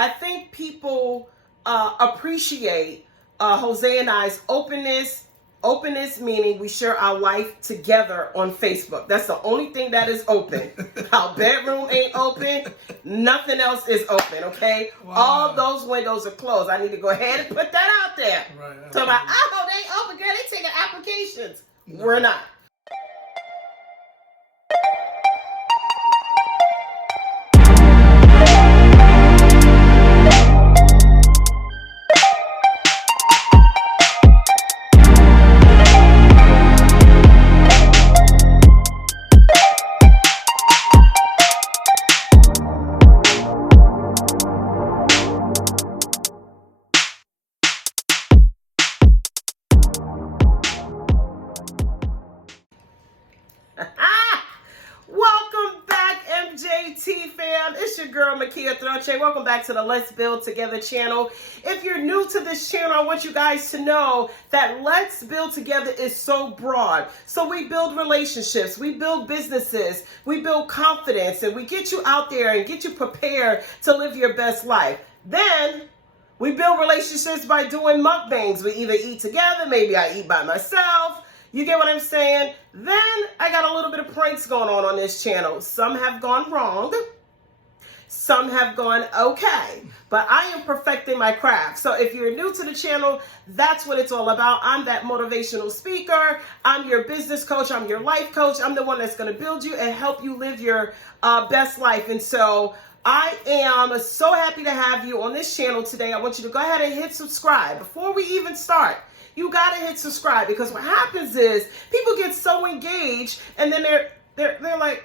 I think people appreciate Jose and I's openness. Openness meaning we share our life together on Facebook. That's the only thing that is open. Our bedroom ain't open. Nothing else is open, okay? Wow. All those windows are closed. I need to go ahead and put that out there. Right, so like, oh, they open, girl. They taking applications. No. We're not. It's your girl Mikia Troche. Welcome back to the Let's Build Together channel. If you're new to this channel, I want you guys to know that Let's Build Together is so broad. So we build relationships, we build businesses, we build confidence, and we get you out there and get you prepared to live your best life. Then we build relationships by doing mukbangs. We either eat together, maybe I eat by myself. You get what I'm saying? Then I got a little bit of pranks going on this channel. Some have gone wrong. Some have gone okay, but I am perfecting my craft. So if you're new to the channel, that's what it's all about. I'm that motivational speaker. I'm your business coach. I'm your life coach. I'm the one that's going to build you and help you live your best life. And so I am so happy to have you on this channel today. I want you to go ahead and hit subscribe. Before we even start, you got to hit subscribe, because what happens is people get so engaged and then they're like,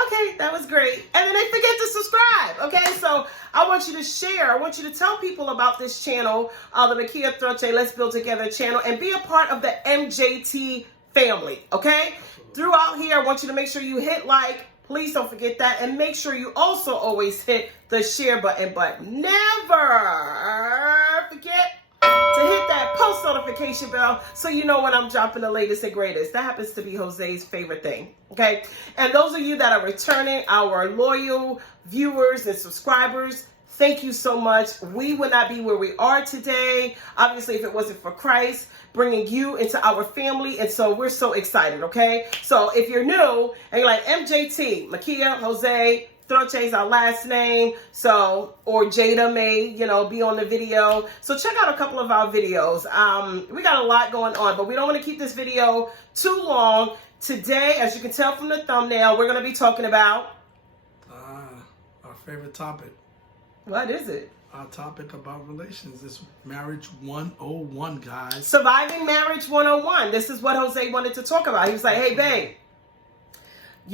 okay, that was great. And then they forget to subscribe. Okay, so I want you to share. I want you to tell people about this channel, the Mikia Troche Let's Build Together channel, and be a part of the MJT family. Okay? Throughout here, I want you to make sure you hit like. Please don't forget that. And make sure you also always hit the share button. But never forget to hit that post notification bell so you know when I'm dropping the latest and greatest. That happens to be Jose's favorite thing, okay? And those of you that are returning, our loyal viewers and subscribers, thank you so much. We would not be where we are today, obviously, if it wasn't for Christ bringing you into our family. And so we're so excited, okay? So if you're new and you're like, MJT, Mikia, Jose, Troche is our last name, so, or Jada may, be on the video. So check out a couple of our videos. We got a lot going on, but we don't want to keep this video too long. Today, as you can tell from the thumbnail, we're going to be talking about our favorite topic. What is it? Our topic about relations is Marriage 101, guys. Surviving Marriage 101. This is what Jose wanted to talk about. He was like, hey, babe,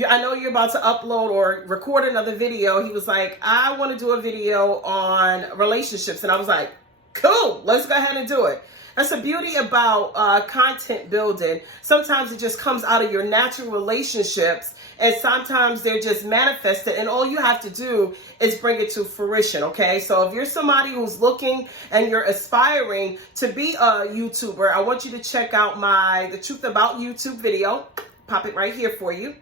I know you're about to upload or record another video. He was like, I want to do a video on relationships. And I was like, cool, let's go ahead and do it. That's the beauty about content building. Sometimes it just comes out of your natural relationships, and sometimes they're just manifested, and all you have to do is bring it to fruition, okay? So if you're somebody who's looking and you're aspiring to be a YouTuber, I want you to check out the Truth About YouTube video. Pop it right here for you.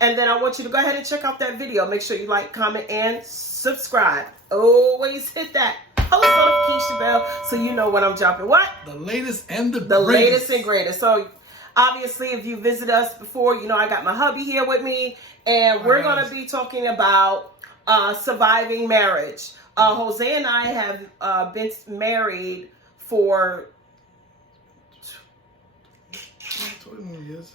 And then I want you to go ahead and check out that video. Make sure you like, comment, and subscribe. Always hit that post notification bell so you know when I'm dropping what? The latest and the greatest. Latest and greatest. So obviously, if you visit us before, I got my hubby here with me, and we're going to be talking about surviving marriage. Jose and I have been married for 21 years.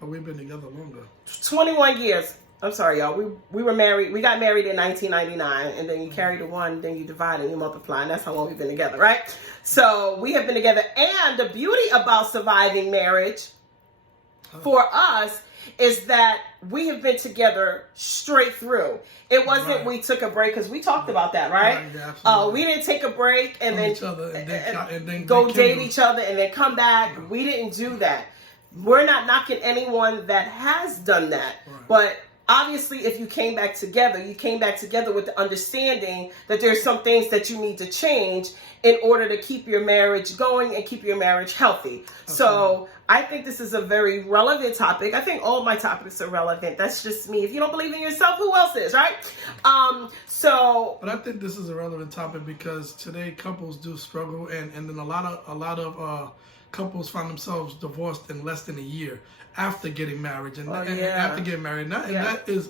But we've been together longer. 21 years. I'm sorry, y'all. We were married. We got married in 1999, and then you carry the one, then you divide and you multiply, and that's how long we've been together, right? So we have been together. And the beauty about surviving marriage for us is that we have been together straight through. It wasn't we took a break, because we talked about that, right? Yeah, we didn't take a break and then go date each other and then come back. We didn't do that. We're not knocking anyone that has done that, but obviously, if you came back together with the understanding that there's some things that you need to change in order to keep your marriage going and keep your marriage healthy. So I think this is a very relevant topic. I think all of my topics are relevant. That's just me. If you don't believe in yourself, who else is, right? But I think this is a relevant topic because today couples do struggle, and then a lot of couples find themselves divorced in less than a year after getting married and after getting married. And that is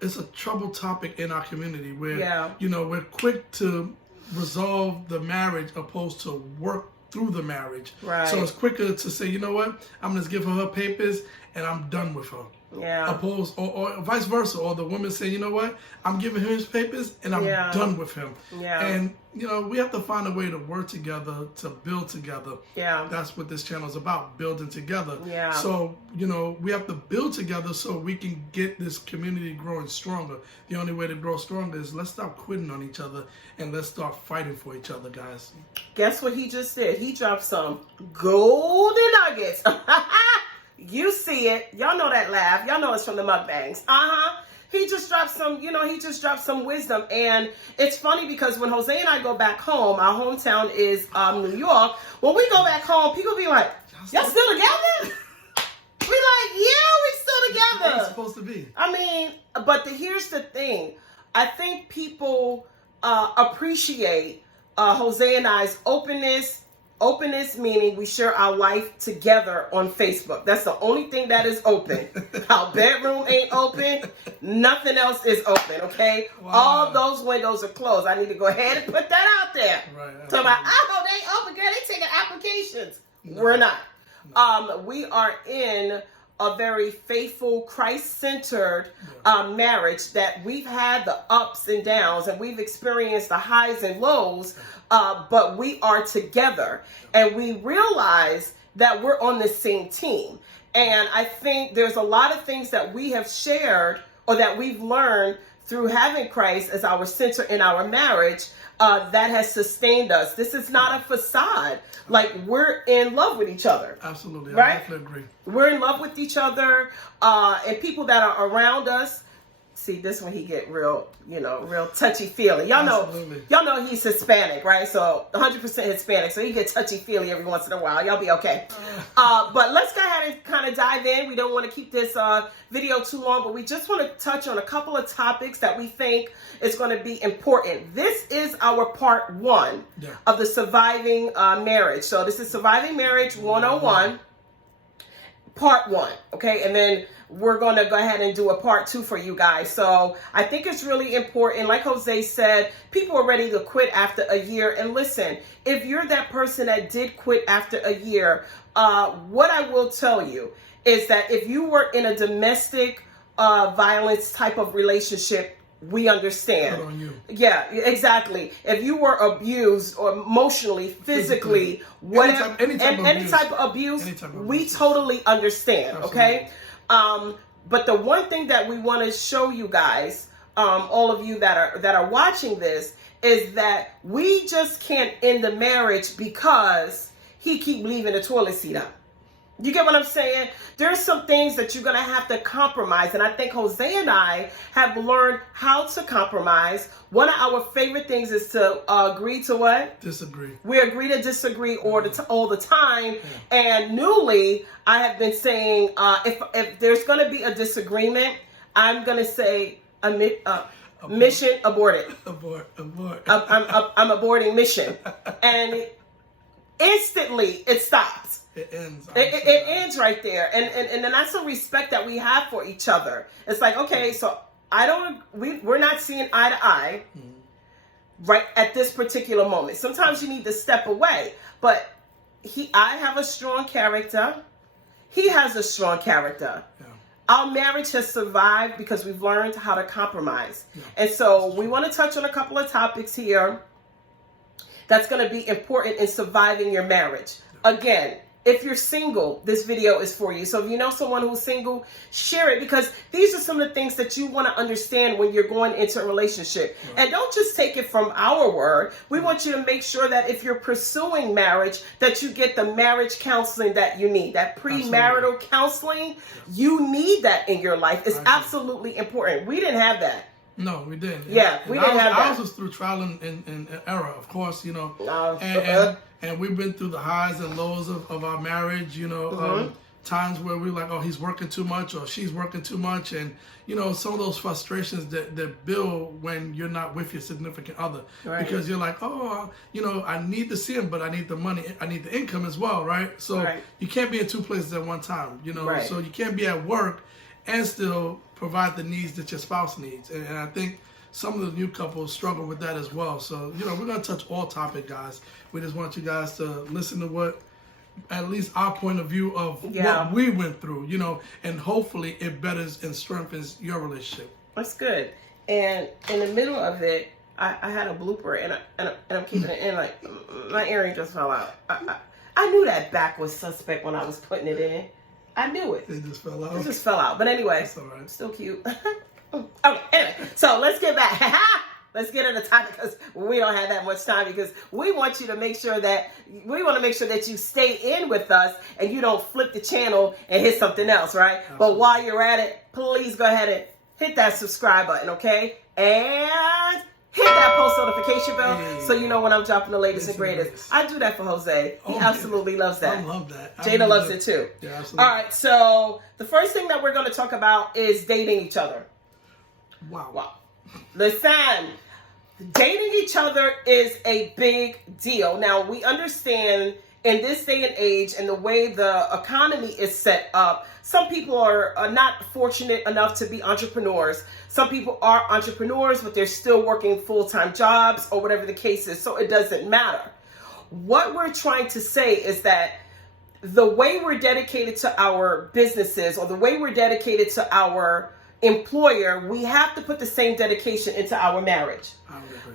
it's a troubled topic in our community where we're quick to resolve the marriage opposed to work through the marriage. Right. So it's quicker to say, you know what, I'm going to give her papers and I'm done with her. Yeah. Opposed, or vice versa, or the woman say, you know what, I'm giving him his papers and I'm done with him. Yeah. And we have to find a way to work together, to build together. Yeah. That's what this channel is about, building together. Yeah. So, we have to build together so we can get this community growing stronger. The only way to grow stronger is let's stop quitting on each other and let's start fighting for each other, guys. Guess what he just did? He dropped some golden nuggets. You see it. Y'all know that laugh. Y'all know it's from the mukbangs. He just dropped some wisdom. And it's funny because when Jose and I go back home, our hometown is New York. When we go back home, people be like, y'all still together? We like, yeah, we still together. It's supposed to be. I mean, but here's the thing. I think people appreciate Jose and I's openness. Openness meaning we share our life together on Facebook. That's the only thing that is open. Our bedroom ain't open. Nothing else is open, okay? Wow. All those windows are closed. I need to go ahead and put that out there. Right. So they open, girl, they taking applications. No. We're not. No. We are in a very faithful, Christ-centered marriage that we've had the ups and downs and we've experienced the highs and lows, but we are together and we realize that we're on the same team. And I think there's a lot of things that we have shared or that we've learned through having Christ as our center in our marriage that has sustained us. This is not a facade. Like, we're in love with each other. Absolutely. Right? I definitely agree. We're in love with each other, and people that are around us. See, this one he get real touchy-feely. Y'all know he's Hispanic, right? So 100% Hispanic. So he get touchy-feely every once in a while. Y'all be okay. But let's go ahead and kind of dive in. We don't want to keep this video too long, but we just want to touch on a couple of topics that we think is going to be important. This is our part 1 of the Surviving Marriage. So this is Surviving Marriage 101, part 1, okay? And then we're going to go ahead and do a part 2 for you guys. So I think it's really important. Like Jose said, people are ready to quit after a year. And listen, if you're that person that did quit after a year, what I will tell you is that if you were in a domestic violence type of relationship, we understand. Good on you. Yeah, exactly. If you were abused or emotionally, physically, whatever, any type of abuse, we totally understand. Absolutely. Okay. But the one thing that we want to show you guys, all of you that are watching this, is that we just can't end the marriage because he keep leaving the toilet seat up. You get what I'm saying? There's some things that you're going to have to compromise. And I think Jose and I have learned how to compromise. One of our favorite things is to agree to what? Disagree. We agree to disagree all the time. Yeah. And newly, I have been saying, if there's going to be a disagreement, I'm going to say mission aborted. Abort. I'm aborting mission. And instantly, it stops. It ends. It ends right there. And then that's the respect that we have for each other. It's like, okay, so we're not seeing eye to eye right at this particular moment. Sometimes you need to step away. But I have a strong character. He has a strong character. Yeah. Our marriage has survived because we've learned how to compromise. Yeah. And so we want to touch on a couple of topics here that's going to be important in surviving your marriage. Yeah. Again, If you're single, this video is for you. So if you know someone who's single, share it, because these are some of the things that you want to understand when you're going into a relationship. Right. And don't just take it from our word. We want you to make sure that if you're pursuing marriage, that you get the marriage counseling that you need. That premarital counseling, you need that in your life. It's absolutely important. We didn't have that. No, we didn't. Yeah, we didn't have that. Ours was through trial and error, of course, you know. And we've been through the highs and lows of our marriage, you know, times where we're like, oh, he's working too much or she's working too much. And, you know, some of those frustrations that build when you're not with your significant other. Right. Because you're like, oh, you know, I need to see him, but I need the money. I need the income as well, right? So you can't be in two places at one time, you know. Right. So you can't be at work and still provide the needs that your spouse needs. And I think some of the new couples struggle with that as well. So, you know, we're going to touch all topic, guys. We just want you guys to listen to what, at least our point of view of what we went through, you know, and hopefully it betters and strengthens your relationship. That's good. And in the middle of it, I had a blooper, and I'm keeping it in, like, my earring just fell out. I knew that back was suspect when I was putting it in. I knew it. It just fell out. It just fell out. But anyway, that's all right. Still cute. Okay, anyway, so let's get back. Let's get into the topic, because we don't have that much time, because we want you to make sure that you stay in with us and you don't flip the channel and hit something else, right? Absolutely. But while you're at it, please go ahead and hit that subscribe button, okay? And hit that post notification bell so you know when I'm dropping the latest and greatest. I do that for Jose. He absolutely loves that. I love that. Jada loves it too. Yeah, absolutely. All right, so the first thing that we're going to talk about is dating each other. Wow. Listen, dating each other is a big deal. Now, we understand in this day and age and the way the economy is set up, some people are not fortunate enough to be entrepreneurs. Some people are entrepreneurs, but they're still working full-time jobs or whatever the case is, so it doesn't matter. What we're trying to say is that the way we're dedicated to our businesses, or the way we're dedicated to our employer, we have to put the same dedication into our marriage.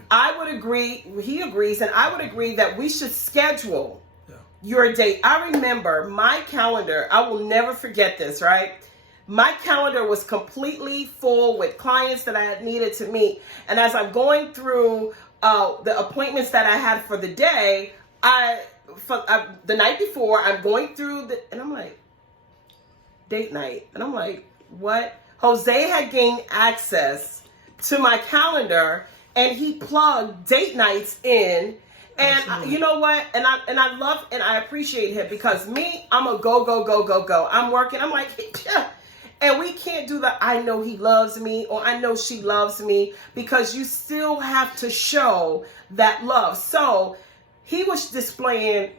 I would agree. He agrees, and I would agree that we should schedule your date. I remember my calendar. I will never forget this, right? My calendar was completely full with clients that I had needed to meet. And as I'm going through the appointments that I had for the day, the night before, I'm going through and I'm like, date night. And I'm like, what? Jose had gained access to my calendar, and he plugged date nights in. And you know what? And I love and I appreciate him, because me, I'm a go. I'm working. I'm like, yeah. And we can't do the I know he loves me or I know she loves me, because you still have to show that love. So he was displaying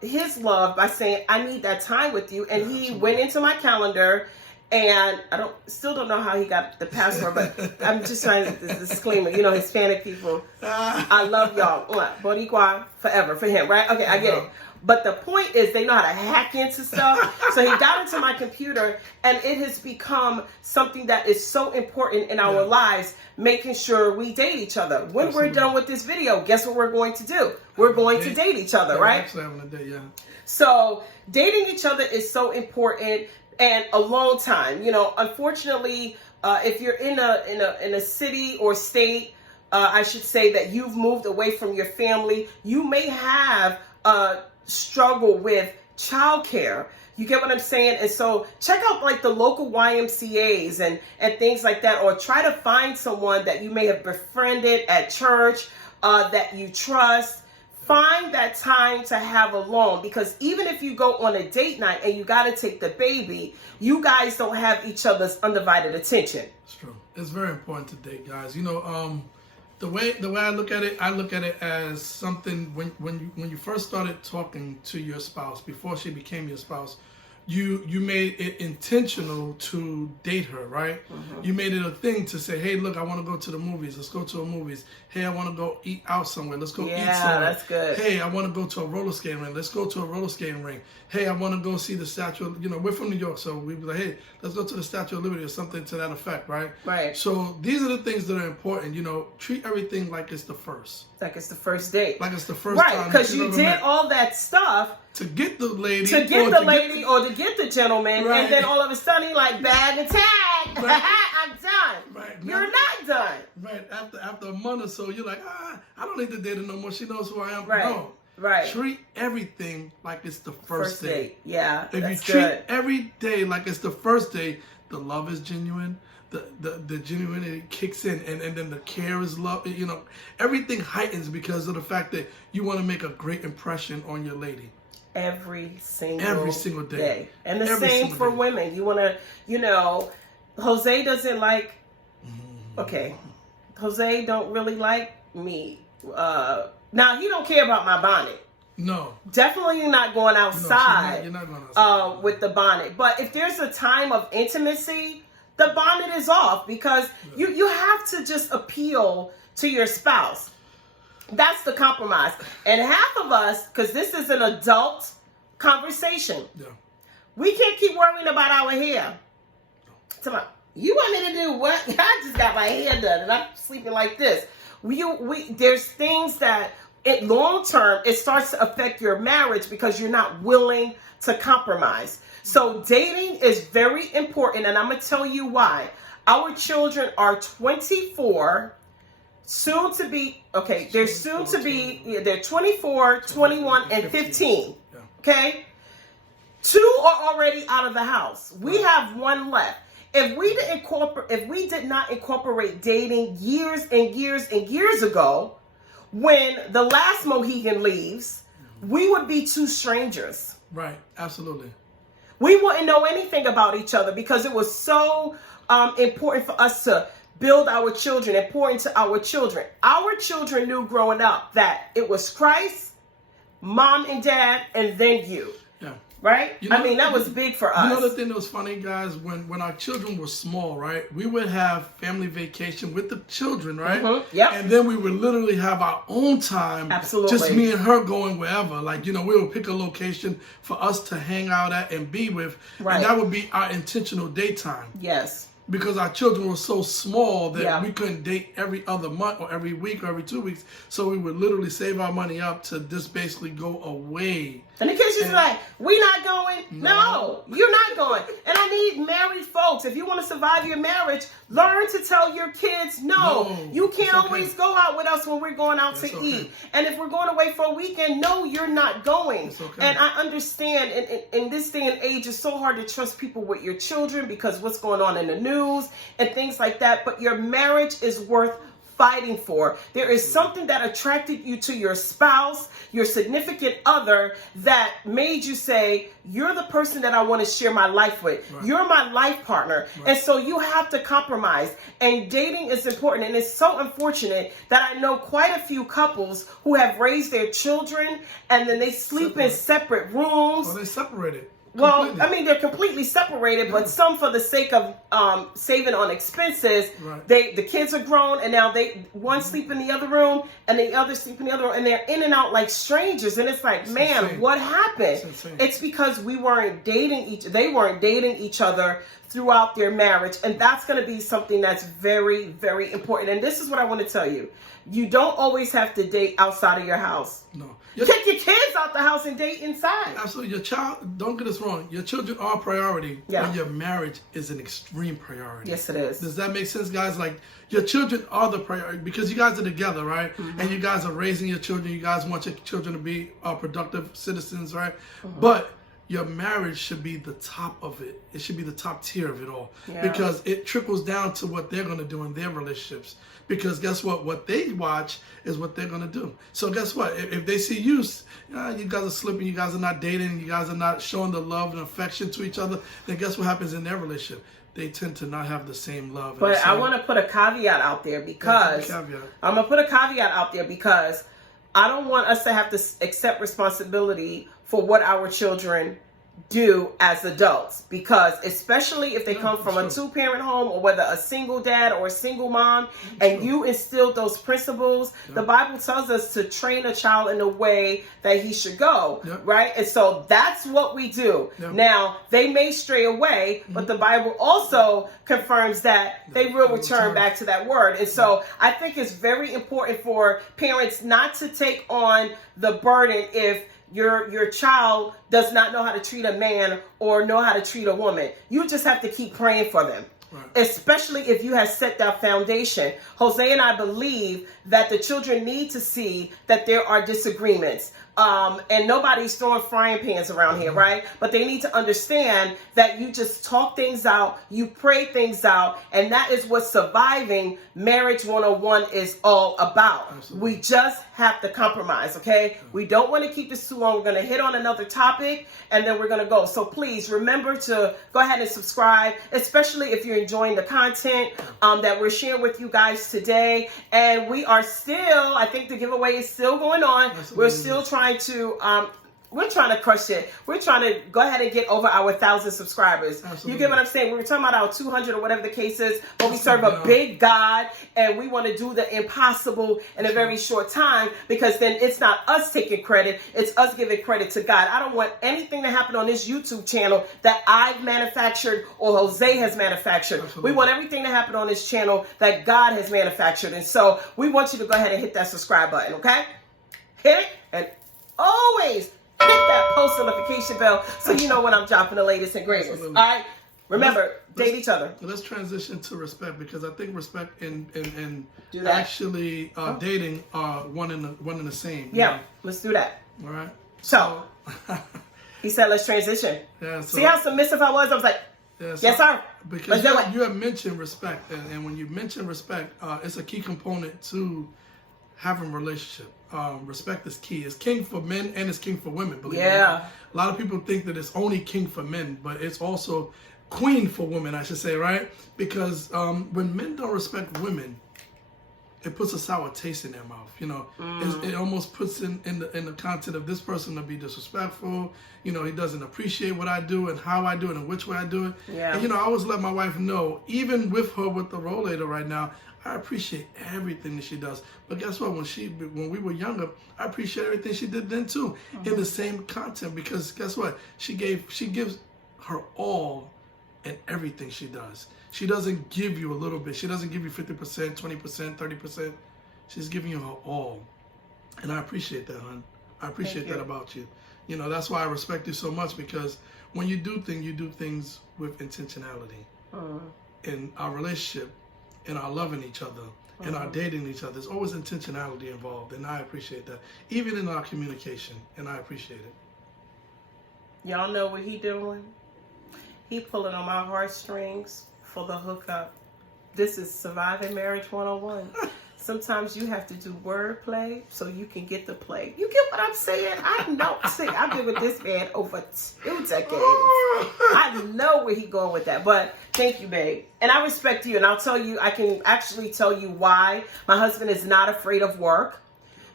his love by saying, I need that time with you. And he went into my calendar. And I still don't know how he got the password, but I'm just trying to disclaimer. You know, Hispanic people, I love y'all. Boricua forever for him, right? Okay, I get it. But the point is, they know how to hack into stuff. So he got into my computer, and it has become something that is so important in our lives, making sure we date each other. When we're done with this video, guess what we're going to do? We're going to date each other, right? Actually having a date, So dating each other is so important. And alone time, you know, unfortunately, if you're in a city or state, I should say, that you've moved away from your family, you may have a struggle with childcare. You get what I'm saying? And so check out like the local YMCAs and things like that, or try to find someone that you may have befriended at church that you trust. Find that time to have alone, because even if you go on a date night and you got to take the baby, you guys don't have each other's undivided attention. It's true. It's very important to date, guys. You know, the way I look at it as something when you first started talking to your spouse, before she became your spouse, you made it intentional to date her, right? Mm-hmm. You made it a thing to say, hey, look, I want to go to the movies. Let's go to the movies. Hey, I want to go eat out somewhere. Let's go eat somewhere. Yeah, that's good. Hey, I want to go to a roller skating ring. Let's go to a roller skating ring. Hey, I want to go see the Statue. You know, we're from New York, so we'd be like, hey, let's go to the Statue of Liberty or something to that effect, right? Right. So these are the things that are important. You know, treat everything like it's the first. Like it's the first date. Like it's the first time. Right, because you did all that stuff to get the lady, or to get the gentleman, right. And then all of a sudden he like bag and tag. Right. I'm done. Right. You're not done. Right. After a month or so, you're like, I don't need to date her no more. She knows who I am. Right. No. Right. Treat everything like it's the first date. Yeah. If that's you treat good. every day like it's the first day, the love is genuine. The genuinity kicks in, and then the care is love. You know, everything heightens because of the fact that you want to make a great impression on your lady. Every single day. And the Every same single for day. women. You want to, you know, Jose doesn't like, okay, Jose don't really like me. Now, he don't care about my bonnet. No. Definitely not going outside you're not going outside. with the bonnet. But if there's a time of intimacy, the bonnet is off because you have to just appeal to your spouse. That's the compromise. And half of us, because this is an adult conversation, we can't keep worrying about our hair. You want me to do what? I just got my hair done and I'm sleeping like this. There's things that long term, it starts to affect your marriage because you're not willing to compromise. So dating is very important, and I'm going to tell you why. Our children are 24, they're 24, 21, and 15. Okay? 2 are already out of the house. We have 1 left. If we did not incorporate dating years and years and years ago, when the last Mohegan leaves, we would be 2 strangers. Right, absolutely. We wouldn't know anything about each other because it was so important for us to build our children and pour into our children. Our children knew growing up that it was Christ, mom and dad, and then you. Yeah. Right? You know, that was big for us. You know the thing that was funny, guys? When our children were small, right? We would have family vacation with the children, right? Mm-hmm. Yep. And then we would literally have our own time. Absolutely. Just me and her going wherever. Like, you know, we would pick a location for us to hang out at and be with. Right. And that would be our intentional daytime. Yes. Because our children were so small that we couldn't date every other month or every week or every 2 weeks. So we would literally save our money up to just basically go away. And the kids just like, we not going? No, you're not going. And I need married folks. If you want to survive your marriage, learn to tell your kids, no you can't always go out with us when we're going out to eat. And if we're going away for a weekend, no, you're not going. And I understand in this day and age, it's so hard to trust people with your children because what's going on in the news and things like that. But your marriage is worth fighting for. There is something that attracted you to your spouse, your significant other, that made you say, you're the person that I want to share my life with. Right. You're my life partner. Right. And so you have to compromise. And dating is important. And it's so unfortunate that I know quite a few couples who have raised their children and then they sleep in separate rooms. Well, they separated. Well, completely. They're completely separated, but some for the sake of saving on expenses, the kids are grown, and now one sleep in the other room, and the other sleep in the other room, and they're in and out like strangers, and it's like, man, what happened? It's because they weren't dating each other throughout their marriage, and that's going to be something that's very, very important. And this is what I want to tell you. You don't always have to date outside of your house. No. Take your kids out the house and date inside. Absolutely. Your child, don't get us wrong, your children are a priority, but your marriage is an extreme priority. Yes, it is. Does that make sense, guys? Like, your children are the priority because you guys are together, right? Mm-hmm. And you guys are raising your children. You guys want your children to be productive citizens, right? Mm-hmm. But your marriage should be the top of it. It should be the top tier of it all because it trickles down to what they're going to do in their relationships. Because guess what? What they watch is what they're going to do. So guess what? If they see you guys are slipping, you guys are not dating, you guys are not showing the love and affection to each other, then guess what happens in their relationship? They tend to not have the same love. But I want to put a caveat out there because I'm going to put a caveat out there because I don't want us to have to accept responsibility for what our children do as adults, because especially if they come from a 2-parent home or whether a single dad or a single mom and you instilled those principles, the Bible tells us to train a child in the way that he should go, right? And so that's what we do. Now, they may stray away, but the Bible also confirms that they will return back to that word. And so I think it's very important for parents not to take on the burden if your child does not know how to treat a man or know how to treat a woman. You just have to keep praying for them. Right. Especially if you have set that foundation. Jose and I believe that the children need to see that there are disagreements. And nobody's throwing frying pans around here, right? But they need to understand that you just talk things out, you pray things out, and that is what surviving marriage 101 is all about. Absolutely. We just have to compromise, okay? We don't want to keep this too long. We're going to hit on another topic, and then we're going to go. So please remember to go ahead and subscribe, especially if you're enjoying the content that we're sharing with you guys today. And we are still, I think the giveaway is still going on. Absolutely. We're still trying to we're trying to crush it. We're trying to go ahead and get over our 1,000 subscribers. Absolutely. You get what I'm saying? We were talking about our 200 or whatever the case is, but we serve a big God, and we want to do the impossible in a very short time, because then it's not us taking credit, it's us giving credit to God. I don't want anything to happen on this YouTube channel that I've manufactured or Jose has manufactured. Absolutely. We want everything to happen on this channel that God has manufactured. And so we want you to go ahead and hit that subscribe button, okay? Hit it, and always hit that post notification bell so you know when I'm dropping the latest and greatest. Absolutely. All right? Remember, date each other. Let's transition to respect, because I think respect and actually dating are one and the same. Yeah, let's do that. All right? So he said, let's transition. Yeah, so, see how submissive I was? I was like, yeah, so, yes, sir. Because you have mentioned respect, and when you mention respect, it's a key component to having a relationship. Respect is key. It's king for men and it's king for women. Believe it or not. A lot of people think that it's only king for men, but it's also queen for women, I should say, right? Because when men don't respect women, it puts a sour taste in their mouth. You know, it almost puts in the content of this person to be disrespectful. You know, he doesn't appreciate what I do and how I do it and which way I do it. Yeah. And, you know, I always let my wife know, even with her with the rollator right now, I appreciate everything that she does. But guess what? When we were younger, I appreciate everything she did then too, in the same content. Because guess what? She gives her all in everything she does. She doesn't give you a little bit. She doesn't give you 50%, 20%, 30%. She's giving you her all. And I appreciate that, hon. I appreciate that about you. You know, that's why I respect you so much, because when you do things with intentionality. In our relationship, in our loving each other, in our dating each other, there's always intentionality involved, and I appreciate that. Even in our communication, and I appreciate it. Y'all know what he doing? He pulling on my heartstrings for the hookup. This is Surviving Marriage 101. Sometimes you have to do wordplay so you can get the play. You get what I'm saying? I know. See, I've been with this man over 2 decades. I know where he's going with that. But thank you, babe. And I respect you. And I'll tell you, I can actually tell you why. My husband is not afraid of work.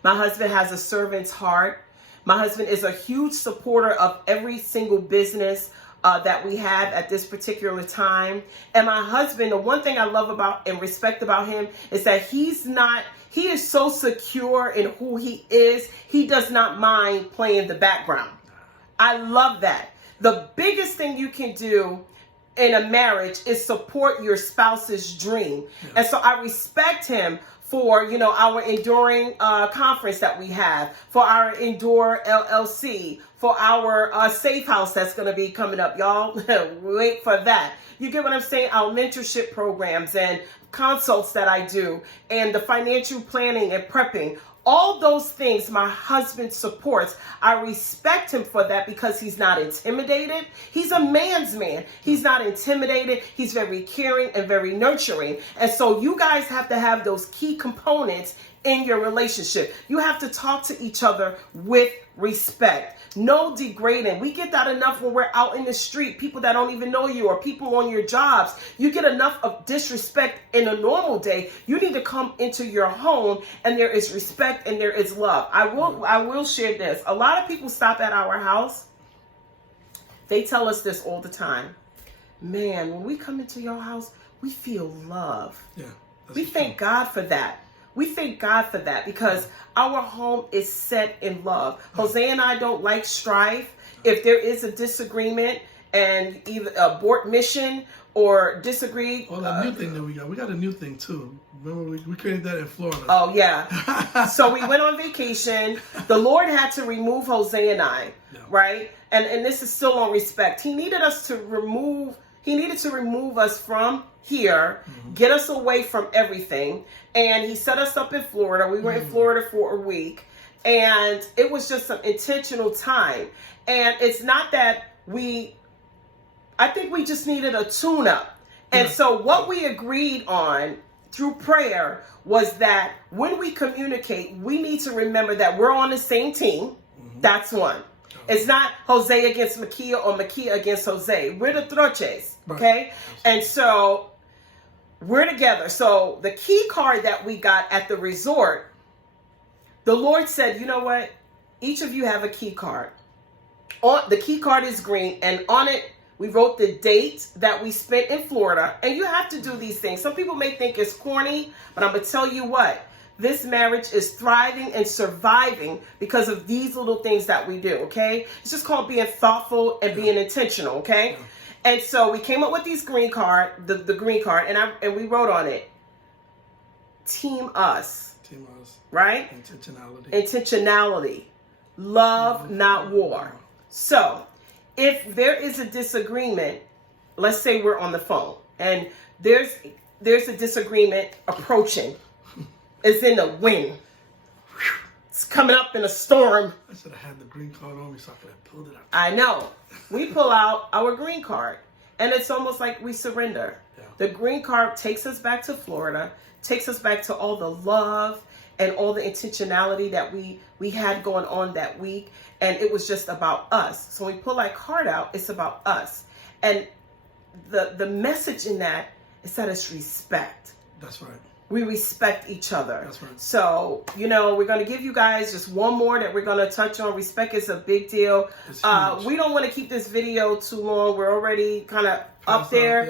My husband has a servant's heart. My husband is a huge supporter of every single business that we have at this particular time. And my husband, the one thing I love about and respect about him is that he is so secure in who he is. He does not mind playing the background. I love that. The biggest thing you can do in a marriage is support your spouse's dream. Yeah. And so I respect him for, you know, our Enduring Conference that we have, for our Endure LLC, for our safe house that's going to be coming up. Y'all wait for that. You get what I'm saying? Our mentorship programs and consults that I do, and the financial planning and prepping. All those things my husband supports. I respect him for that because he's not intimidated. He's a man's man. He's not intimidated. He's very caring and very nurturing. And so you guys have to have those key components in your relationship. You have to talk to each other with respect. No degrading. We get that enough when we're out in the street. People that don't even know you, or people on your jobs. You get enough of disrespect in a normal day. You need to come into your home and there is respect and there is love. I will share this. A lot of people stop at our house. They tell us this all the time. Man, when we come into your house, we feel love. Yeah, we thank God for that. We thank God for that because our home is set in love. Jose and I don't like strife. If there is a disagreement and either abort mission or disagree. Oh, that new thing that we got a new thing too. Remember we created that in Florida. Oh yeah. So we went on vacation. The Lord had to remove Jose and I, right? And this is still on respect. He needed to remove us from here, get us away from everything. And he set us up in Florida. We were in Florida for a week. And it was just an intentional time. And it's not that I think we just needed a tune-up. And so what we agreed on through prayer was that when we communicate, we need to remember that we're on the same team. That's one. It's not Jose against Mikia or Mikia against Jose. We're the Troches, okay? And so we're together. So the key card that we got at the resort, the Lord said, you know what? Each of you have a key card. The key card is green, and on it, we wrote the date that we spent in Florida. And you have to do these things. Some people may think it's corny, but I'm going to tell you what. This marriage is thriving and surviving because of these little things that we do, okay? It's just called being thoughtful and being intentional, okay? And so we came up with these green card, the green card, and we wrote on it, Team Us. Team Us. Right? Intentionality. Love, not war. So, if there is a disagreement, let's say we're on the phone, and there's a disagreement approaching. It's in the wind. It's coming up in a storm. I should have had the green card on me so I could have pulled it out. I know. We pull out our green card, and it's almost like we surrender. Yeah. The green card takes us back to Florida, takes us back to all the love and all the intentionality that we had going on that week, and it was just about us. So when we pull that card out, it's about us. And the message in that is that it's respect. That's right. We respect each other. That's right. So, we're going to give you guys just one more that we're going to touch on. Respect is a big deal. We don't want to keep this video too long. We're already kind of up there.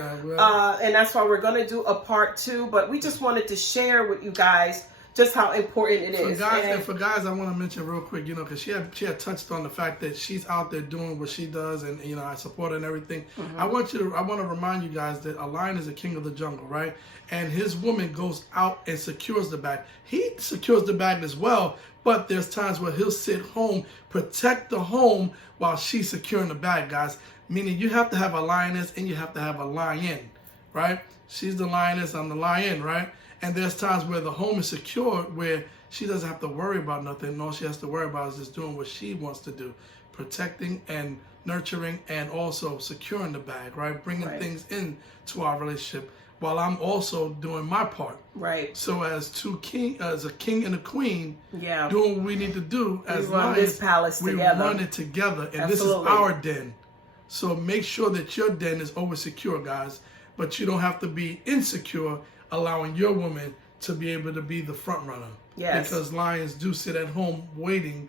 And that's why we're going to do a part 2. But we just wanted to share with you guys just how important it is. For guys, I want to mention real quick, because she had touched on the fact that she's out there doing what she does, and I support her and everything. I want to remind you guys that a lion is a king of the jungle, right? And his woman goes out and secures the bag. He secures the bag as well, but there's times where he'll sit home, protect the home while she's securing the bag, guys. Meaning you have to have a lioness and you have to have a lion, right? She's the lioness, I'm the lion, right? And there's times where the home is secured, where she doesn't have to worry about nothing. All she has to worry about is just doing what she wants to do, protecting and nurturing and also securing the bag, right? Bringing things into our relationship while I'm also doing my part. Right. So as a king and a queen, doing what we need to do as we run this palace together. We run it together, and this is our den. So make sure that your den is over secure, guys. But you don't have to be insecure, allowing your woman to be able to be the front runner. Yes. Because lions do sit at home waiting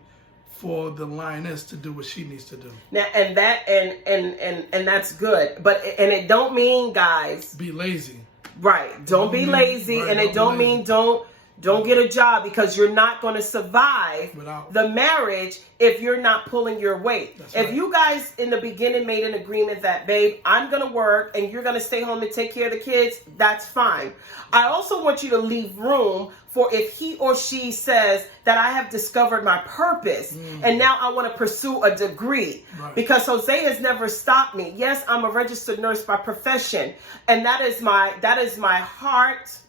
for the lioness to do what she needs to do. Now, and that's good. But it don't mean, guys, be lazy. Right. Don't be lazy, and it don't mean don't get a job, because you're not going to survive the marriage if you're not pulling your weight. If you guys in the beginning made an agreement that, babe, I'm going to work and you're going to stay home and take care of the kids, that's fine. I also want you to leave room for if he or she says that I have discovered my purpose and now I want to pursue a degree. Because Jose has never stopped me. Yes, I'm a registered nurse by profession, and that is my heart.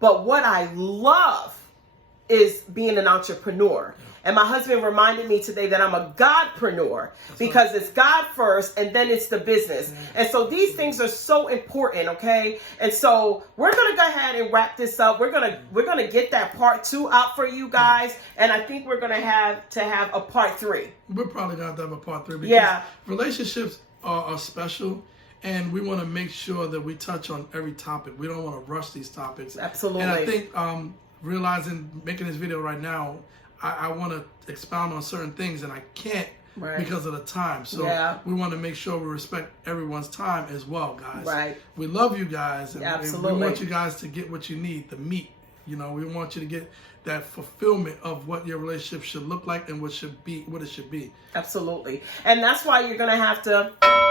But what I love is being an entrepreneur. And my husband reminded me today that I'm a Godpreneur, because it's God first and then it's the business. And so these things are so important, okay? And so we're going to go ahead and wrap this up. We're going to get that part 2 out for you guys, and I think we're going to have a part 3. We're probably going to have a part 3 because relationships are special. And we want to make sure that we touch on every topic. We don't want to rush these topics. Absolutely. And I think making this video right now, I want to expound on certain things, and I can't because of the time. So we want to make sure we respect everyone's time as well, guys. Right. We love you guys. And Absolutely. We want you guys to get what you need, the meat. We want you to get that fulfillment of what your relationship should look like and what it should be. Absolutely. And that's why you're going to have to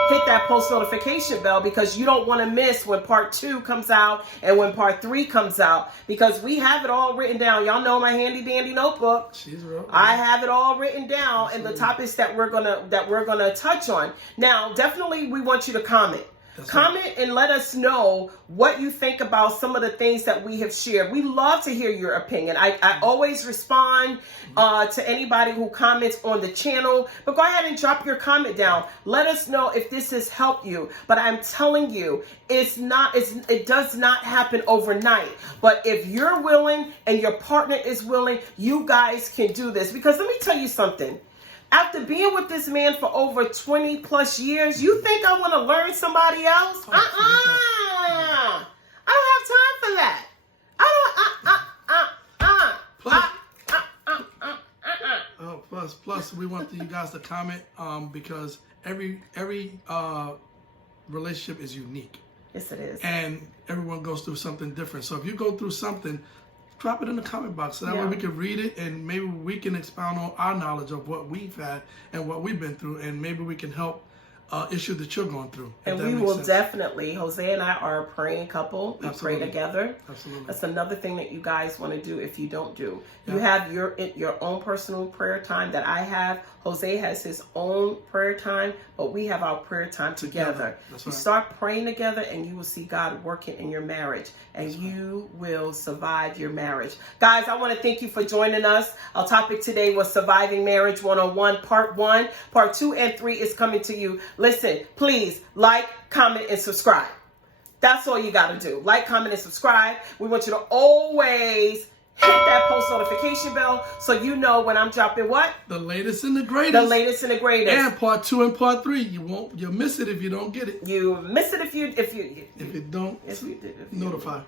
hit that post notification bell, because you don't want to miss when part 2 comes out and when part 3 comes out, because we have it all written down. Y'all know my handy dandy notebook. She's real. I have it all written down, and the topics that we're gonna touch on. Now, definitely, we want you to comment. Comment and let us know what you think about some of the things that we have shared. We love to hear your opinion. I always respond to anybody who comments on the channel, but go ahead and drop your comment down. Let us know if this has helped you. But I'm telling you, it does not happen overnight. But if you're willing and your partner is willing, you guys can do this. Because let me tell you something. After being with this man for over 20 plus years, you think I want to learn somebody else? I don't have time for that. Plus, we want you guys to comment because every relationship is unique. Yes, it is. And everyone goes through something different. So if you go through something, drop it in the comment box so that way we can read it, and maybe we can expound on our knowledge of what we've had and what we've been through, and maybe we can help issue that you're going through. And we will definitely, Jose and I are a praying couple. We pray together. Absolutely. That's another thing that you guys want to do if you don't do. You have your own personal prayer time that I have. Jose has his own prayer time, but we have our prayer time together. You start praying together and you will see God working in your marriage, and you will survive your marriage. Guys, I want to thank you for joining us. Our topic today was Surviving Marriage 101, Part 1. Part 2 and 3 is coming to you. Listen, please like, comment, and subscribe. That's all you got to do. Like, comment, and subscribe. We want you to always hit that post notification bell so you know when I'm dropping what? The latest and the greatest. The latest and the greatest. And part 2 and part 3. You'll miss it if you don't get it. You miss it if you don't notify.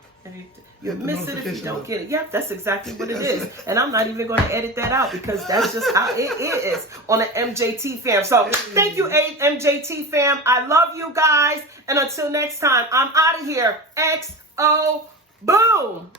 You miss it if you don't get it. Yep, that's exactly what it is. And I'm not even going to edit that out, because that's just how it is on the MJT fam. So thank you, MJT fam. I love you guys. And until next time, I'm out of here. XO Boom.